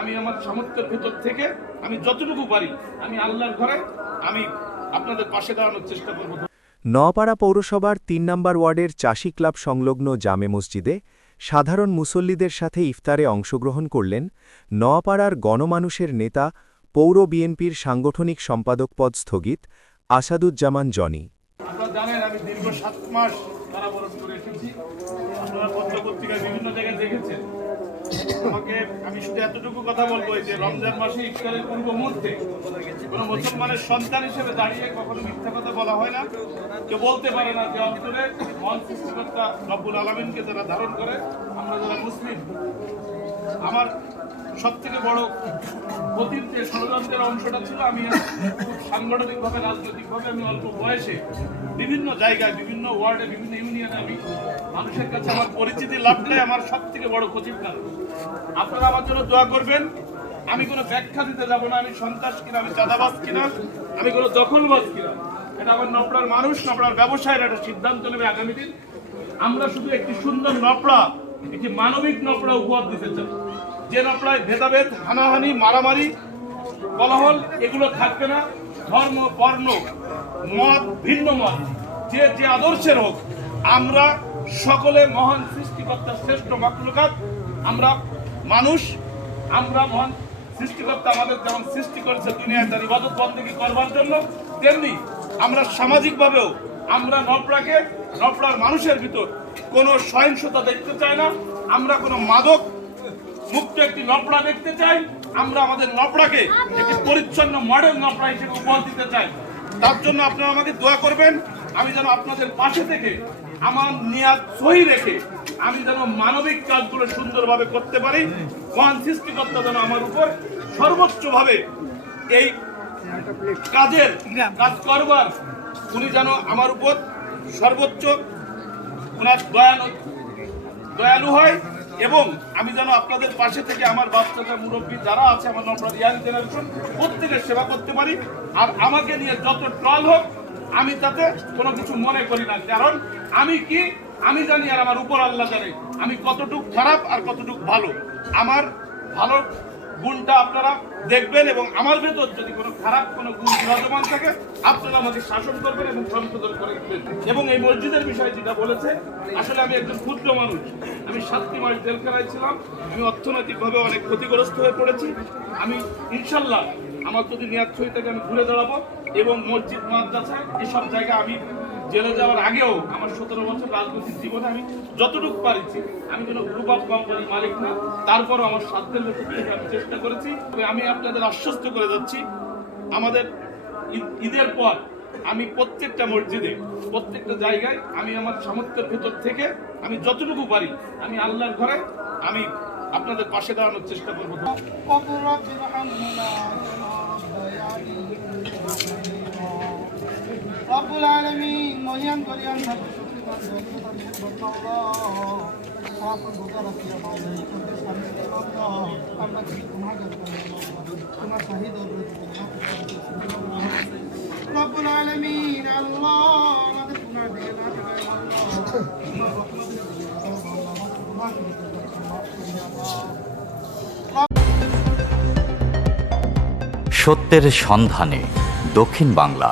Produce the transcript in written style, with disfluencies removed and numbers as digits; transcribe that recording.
আমি আমার সামর্থ্যের ভেতর থেকে আমি যতটুকু পারি আমি আল্লাহর ঘরে আমি আপনাদের পাশে দাঁড়ানোর চেষ্টা করব। নোয়াপাড়া পৌরসভার ৩ নম্বর ওয়ার্ডের চাষী ক্লাব সংলগ্ন জামে মসজিদে সাধারণ মুসল্লিদের সাথে ইফতারে অংশগ্রহণ করলেন নোয়াপাড়ার গণমানুষের নেতা পৌর বিএনপির সাংগঠনিক সম্পাদক পদ স্থগিত আসাদুজ্জামান জনি। আপনারা জানেন আমি দীর্ঘ 7 মাস কারাবরণ করে এসেছি। আপনারা পত্রপত্রিকায় বিভিন্ন জায়গায় দেখেছেন। আমাকে আমি শুধু এতটুকু কথা বলবো যে রমজান মাসে ইফতারের পূর্ব মুহূর্তে কোনো মুসলমানের সন্তান হিসেবে দাঁড়িয়ে কখনো মিথ্যা কথা বলা হয় না। কেউ বলতে পারে না যে অন্তরে মহান সৃষ্টিকর্তা রব্বুল আলামিনকে যারা ধারণ করে আমরা যারা মুসলিম। আমার সবথেকে বড় ক্ষতির যে ষড়যন্ত্রের অংশটা ছিল আমি খুব সাংগঠনিকভাবে রাজনৈতিকভাবে আমি অল্প বয়সে বিভিন্ন জায়গায় বিভিন্ন ওয়ার্ডে বিভিন্ন ইউনিয়নে আমি মানুষের কাছে আমার পরিচিতি লাভটাই আমার সবথেকে বড় ক্ষতির কারণ। আপনারা আমার জন্য দোয়া করবেন। আমি কোনো ব্যাখ্যা দিতে যাব না আমি সন্ত্রাস কিনা আমি চাঁদাবাজ কিনা আমি কোনো দখলবাজ কিনা। এটা আমার নপড়ার মানুষ নপড়ার ব্যবসায়ীরা একটা সিদ্ধান্ত নেবে আগামী দিন। আমরা শুধু একটি সুন্দর নপড়া একটি মানবিক নপড়া উপহার দিতে চাই, যে নপড়ায় ভেদাভেদ হানাহানি মারামারি কলহল এগুলো থাকবে না। ধর্ম বর্ণ মত ভিন্ন মত যে যে আদর্শের হোক আমরা সকলে মহান সৃষ্টিকর্তার শ্রেষ্ঠ মাখলুকাত। আমরা মানুষ আমরা মহান সৃষ্টিকর্তা আমাদের যেমন সৃষ্টি করেছে দুনিয়ায় তার ইবাদত বন্দেগী করবার জন্য, তেমনি আমরা সামাজিকভাবেও আমরা নপড়ার মানুষের ভিতর কোনো সহিংসতা দেখতে চাই না। আমরা কোনো মাদক মুক্ত একটি নপড়া দেখতে চাই। আমরা আমাদের নপড়াকে একটি পরিচ্ছন্ন মডেল নপড়া হিসেবে উপহার দিতে চাই। তার জন্য আপনারা আমাকে দোয়া করবেন। আমি যেন আপনাদের পাশে থেকে আমার নিয়াত সহি রেখে আমি যেন মানবিক কাজগুলো সুন্দরভাবে করতে পারি। মহান সৃষ্টিকর্তা যেন আমার উপর সর্বোচ্চভাবে এই কাজ করবার উনি যেন আমার উপর সর্বোচ্চ ওনার দয়ালু হয় এবং আমি যেন আপনাদের পাশে থেকে আমার বাচ্চাটা মুরব্বী যারা আছে আমার নপড়ার ইয়াং জেনারেশন প্রত্যেকের সেবা করতে পারি। আর আমাকে নিয়ে যত ট্রল হোক আমি তাতে কোনো কিছু মনে করি না, কারণ আমি কি আমি জানি আর আমার উপর আল্লাহ জানে আমি কতটুকু খারাপ আর কতটুকু ভালো। আমার ভালো গুণটা আপনারা দেখবেন এবং আমার ভেতর যদি কোনো খারাপ কোনো গুণ বিরাজমান থাকে আপনারা আমাকে শাসন করবেন এবং সংশোধন করে দেবেন। এবং এই মসজিদের বিষয়ে যেটা বলেছে, আসলে আমি একজন ক্ষুদ্র মানুষ। আমি 7টি মাস জেলখানায় ছিলাম। আমি অর্থনৈতিকভাবে অনেক ক্ষতিগ্রস্ত হয়ে পড়েছি। আমি ইনশাল্লাহ আমার যদি নিয়াত সহি থেকে আমি ঘুরে দাঁড়াবো এবং মসজিদ মাদ্রাসা এসব জায়গায় আমি জেলে যাওয়ার আগেও আমার 17 বছর রাজনৈতিক জীবনে আমি যতটুকু পারিছি আমি কোনো গ্রুপ অফ কোম্পানির মালিক না, তারপরও আমার সাধ্যের মধ্যে থেকে আমি চেষ্টা করেছি। আমি আপনাদের আশ্বস্ত করে যাচ্ছি আমাদের ঈদের পর আমি প্রত্যেকটা মসজিদে প্রত্যেকটা জায়গায় আমি আমার সামর্থ্যের ভেতর থেকে আমি যতটুকু পারি আমি আল্লাহর ঘরে আমি আপনাদের পাশে দাঁড়ানোর চেষ্টা করবো। রব্বুল আলামিন মহিয়ান করিয়ান আমরা তোমার শাহিদ রব্বুল আলামিন আল্লাহ আমাদের গুনাহ দিয়ে না সত্যের সন্ধানে দক্ষিণ বাংলা।